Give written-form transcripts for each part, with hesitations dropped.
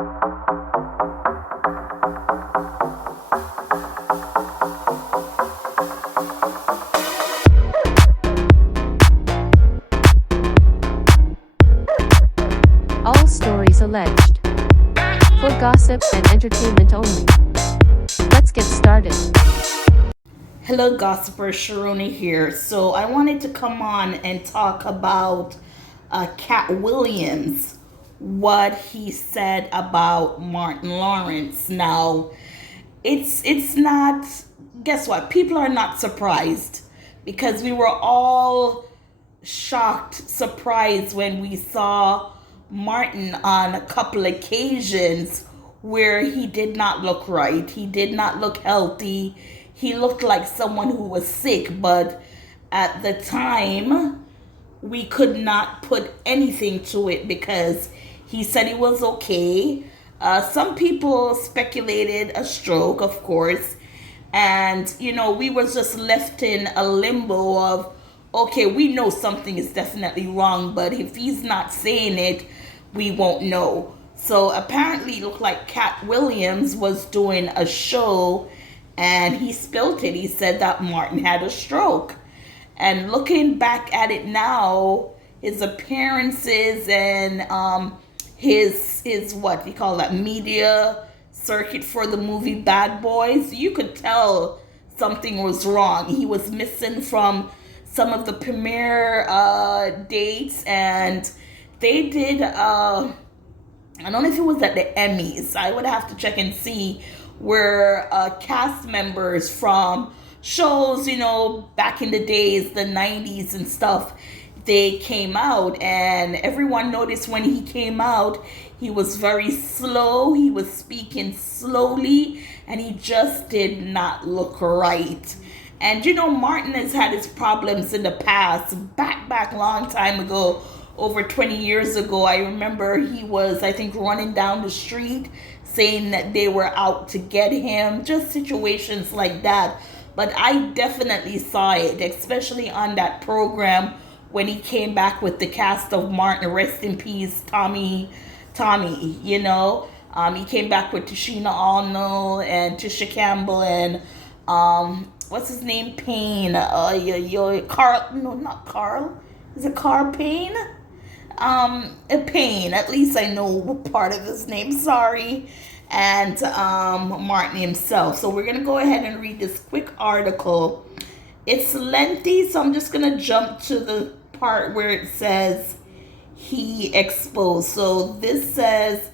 All stories alleged. For gossip and entertainment only. Let's get started. Hello, gossiper, Sharoni here. So I wanted to come on and talk about Katt Williams, what he said about Martin Lawrence. Now, it's not. Guess what? People are not surprised because we were all shocked, surprised when we saw Martin on a couple occasions where he did not look right. He did not look healthy. He looked like someone who was sick, but at the time, we could not put anything to it because he said he was okay. Some people speculated a stroke, of course, and we were just left in a limbo of, okay, we know something is definitely wrong, but if he's not saying it, we won't know. So apparently it looked like Katt Williams was doing a show and he spilled it. He said that Martin had a stroke. And looking back at it now, his appearances and his what you call that media circuit for the movie Bad Boys, you could tell something was wrong. He was missing from some of the premiere dates, and they did I don't know if it was at the Emmys. I would have to check and see where cast members from shows, back in the days, the 90s and stuff, they came out, and everyone noticed when he came out, he was very slow, he was speaking slowly, and he just did not look right. And Martin has had his problems in the past, back long time ago, over 20 years ago. I remember he was, I think, running down the street saying that they were out to get him, just situations like that. But I definitely saw it, especially on that program when he came back with the cast of Martin, rest in peace, Tommy, he came back with Tashina Arnold and Tisha Campbell and what's his name, Payne, Carl, no, not Carl, is it Carl Payne? Payne, at least I know part of his name, sorry, and Martin himself. So we're going to go ahead and read this quick article. It's lengthy, so I'm just going to jump to the part where it says he exposed. So this says,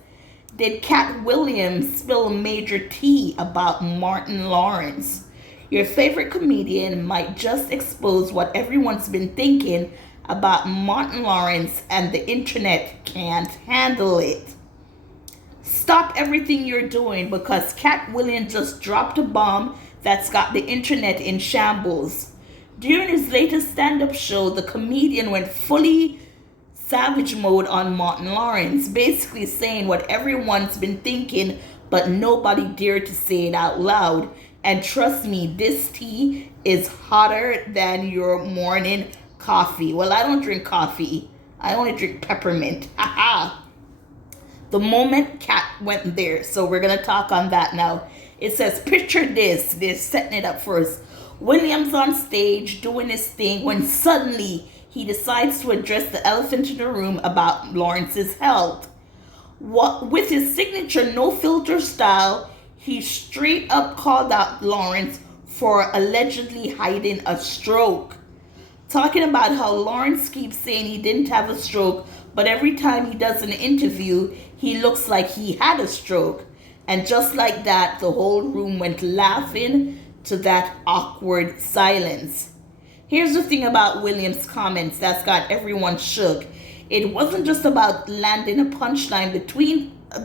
did Katt Williams spill major tea about Martin Lawrence? Your favorite comedian might just expose what everyone's been thinking about Martin Lawrence, and the internet can't handle it. Stop everything you're doing because Katt Williams just dropped a bomb that's got the internet in shambles. During his latest stand-up show, the comedian went fully savage mode on Martin Lawrence, basically saying what everyone's been thinking, but nobody dared to say it out loud. And trust me, this tea is hotter than your morning coffee. Well, I don't drink coffee. I only drink peppermint. Haha. The moment Katt went there. So we're going to talk on that now. It says, picture this. They're setting it up first. Williams on stage doing his thing when suddenly he decides to address the elephant in the room about Lawrence's health. With his signature no-filter style, he straight up called out Lawrence for allegedly hiding a stroke. Talking about how Lawrence keeps saying he didn't have a stroke, but every time he does an interview, he looks like he had a stroke. And just like that, the whole room went laughing to that awkward silence. Here's the thing about Williams' comments that's got everyone shook. It wasn't just about landing a punchline between the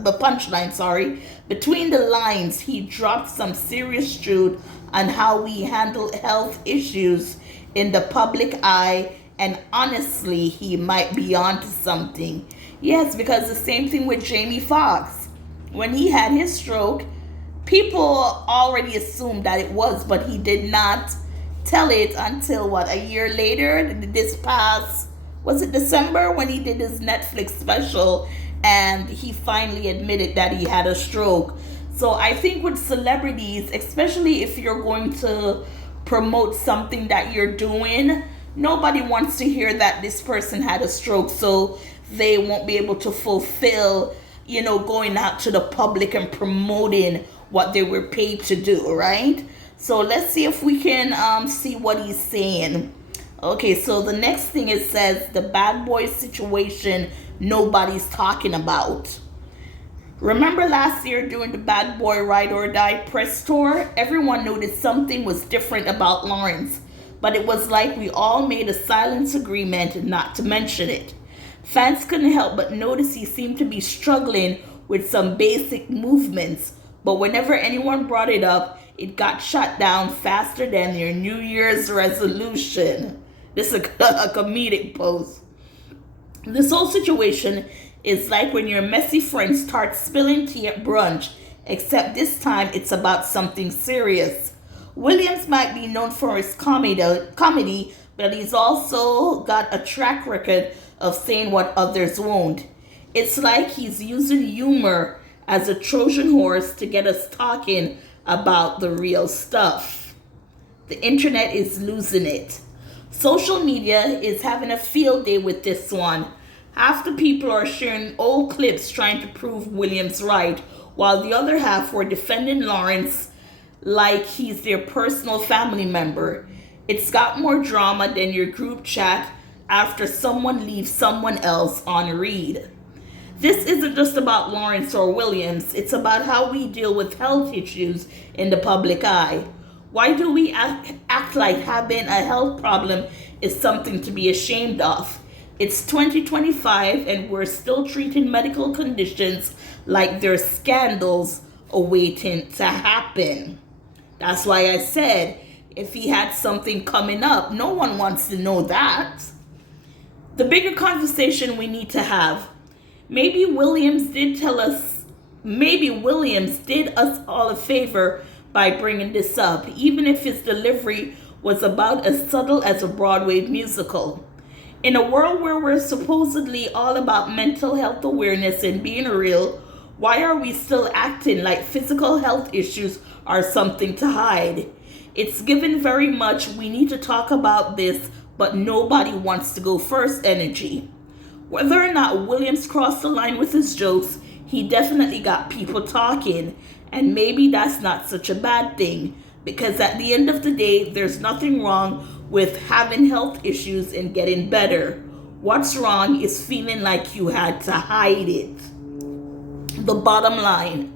lines. He dropped some serious truth on how we handle health issues in the public eye, and honestly, he might be onto something. Yes, because the same thing with Jamie Foxx. When he had his stroke, people already assumed that it was, but he did not tell it until a year later, this past, was it December, when he did his Netflix special, and he finally admitted that he had a stroke. So I think with celebrities, especially if you're going to promote something that you're doing, nobody wants to hear that this person had a stroke, so they won't be able to fulfill, going out to the public and promoting what they were paid to do, right? So let's see if we can see what he's saying. Okay, so the next thing it says, the bad boy situation nobody's talking about. Remember last year during the Bad Boy Ride or Die press tour? Everyone noticed something was different about Lawrence, but it was like we all made a silence agreement not to mention it. Fans couldn't help but notice he seemed to be struggling with some basic movements, but whenever anyone brought it up, it got shut down faster than your New Year's resolution. This is a comedic post. This whole situation is like when your messy friend starts spilling tea at brunch, except this time it's about something serious. Williams might be known for his comedy, but he's also got a track record of saying what others won't. It's like he's using humor as a Trojan horse to get us talking about the real stuff. The internet is losing it. Social media is having a field day with this one. Half the people are sharing old clips trying to prove Williams right, while the other half were defending Lawrence like he's their personal family member. It's got more drama than your group chat after someone leaves someone else on read. This isn't just about Lawrence or Williams, it's about how we deal with health issues in the public eye. Why do we act like having a health problem is something to be ashamed of? It's 2025 and we're still treating medical conditions like they're scandals awaiting to happen. That's why I said if he had something coming up, no one wants to know that. The bigger conversation we need to have. Maybe Williams did us all a favor by bringing this up, even if his delivery was about as subtle as a Broadway musical. In a world where we're supposedly all about mental health awareness and being real, why are we still acting like physical health issues are something to hide? It's given very much we need to talk about this, but nobody wants to go first energy. Whether or not Williams crossed the line with his jokes, he definitely got people talking, and maybe that's not such a bad thing, because at the end of the day, there's nothing wrong with having health issues and getting better. What's wrong is feeling like you had to hide it. The bottom line.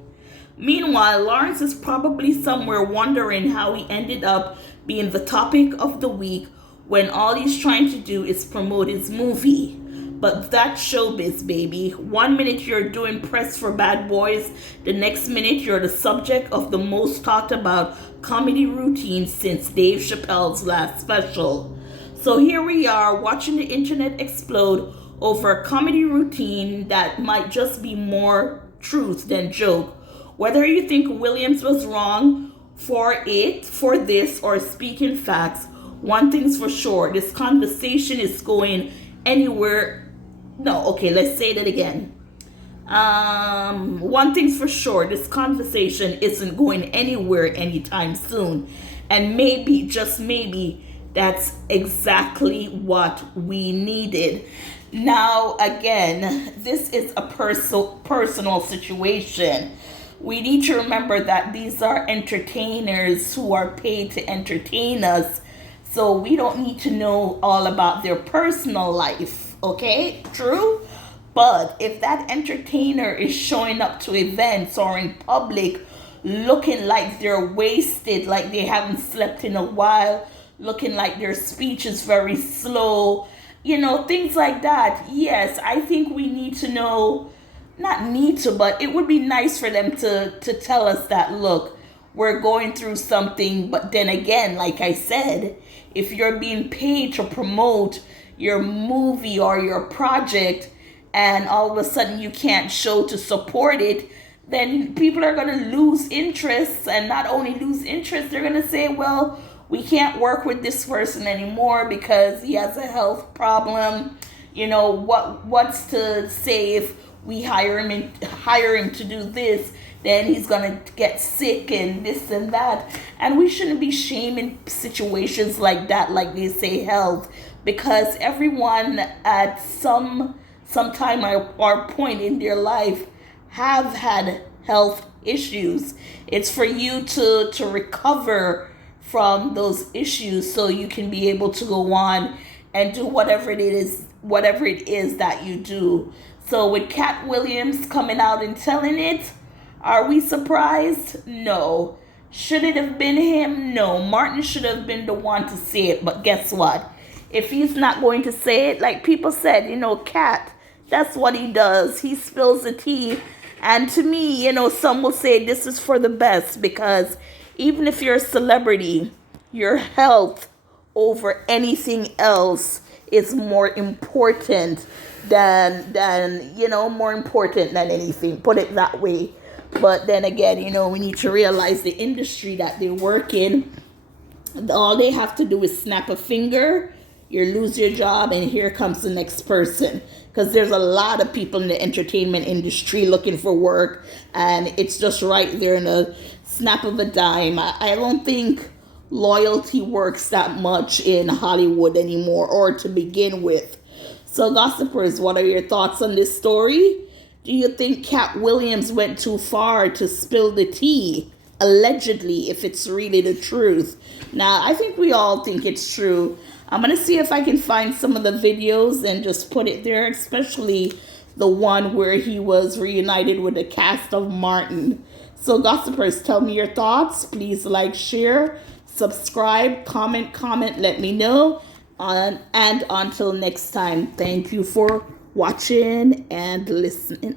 Meanwhile, Lawrence is probably somewhere wondering how he ended up being the topic of the week when all he's trying to do is promote his movie. But that's showbiz, baby. 1 minute you're doing press for Bad Boys, the next minute you're the subject of the most talked about comedy routine since Dave Chappelle's last special. So here we are watching the internet explode over a comedy routine that might just be more truth than joke. Whether you think Williams was wrong for this, or speaking facts, one thing's for sure, this conversation is going anywhere. No, okay, let's say that again. One thing's for sure, this conversation isn't going anywhere anytime soon. And maybe, just maybe, that's exactly what we needed. Now, again, this is a personal situation. We need to remember that these are entertainers who are paid to entertain us. So we don't need to know all about their personal life, okay? True? But if that entertainer is showing up to events or in public looking like they're wasted, like they haven't slept in a while, looking like their speech is very slow, things like that, yes, I think we need to know, not need to, but it would be nice for them to tell us that, look, we're going through something. But then again, like I said, if you're being paid to promote your movie or your project and all of a sudden you can't show to support it, then people are going to lose interest. And not only lose interest, they're going to say, well, we can't work with this person anymore because he has a health problem. What's to say if we hire him to do this, then he's gonna get sick and this and that. And we shouldn't be shaming situations like that, like they say health, because everyone at some time or point in their life have had health issues. It's for you to recover from those issues so you can be able to go on and do whatever it is that you do. So with Katt Williams coming out and telling it, are we surprised? No. Should it have been him? No. Martin should have been the one to say it. But guess what? If he's not going to say it, like people said, Katt, that's what he does. He spills the tea. And to me, some will say this is for the best, because even if you're a celebrity, your health over anything else is more important than more important than anything. Put it that way. But then again, we need to realize the industry that they work in, all they have to do is snap a finger, you lose your job, and here comes the next person. Because there's a lot of people in the entertainment industry looking for work, and it's just right there in a snap of a dime. I don't think loyalty works that much in Hollywood anymore, or to begin with. So gossipers, what are your thoughts on this story? Do you think Katt Williams went too far to spill the tea? Allegedly, if it's really the truth. Now, I think we all think it's true. I'm going to see if I can find some of the videos and just put it there, especially the one where he was reunited with the cast of Martin. So gossipers, tell me your thoughts. Please like, share, subscribe, comment, let me know. And until next time, thank you for watching and listening.